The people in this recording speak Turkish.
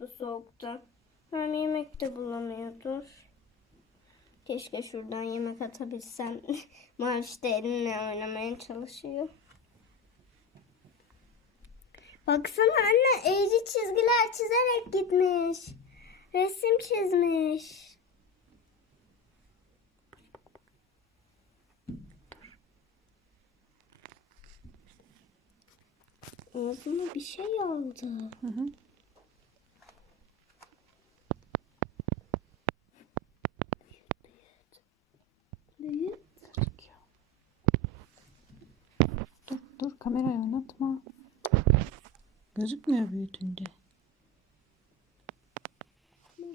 bu soğukta. Hem yemek de bulamıyordur. Keşke şuradan yemek atabilsem. Maviş de elimle oynamaya çalışıyor. Baksana anne eğri çizgiler çizerek gitmiş. Resim çizmiş. Ağzıma bir şey aldı. Hı hı. Dur dur kamerayı oynatma. Gözükmüyor büyütünce. Ne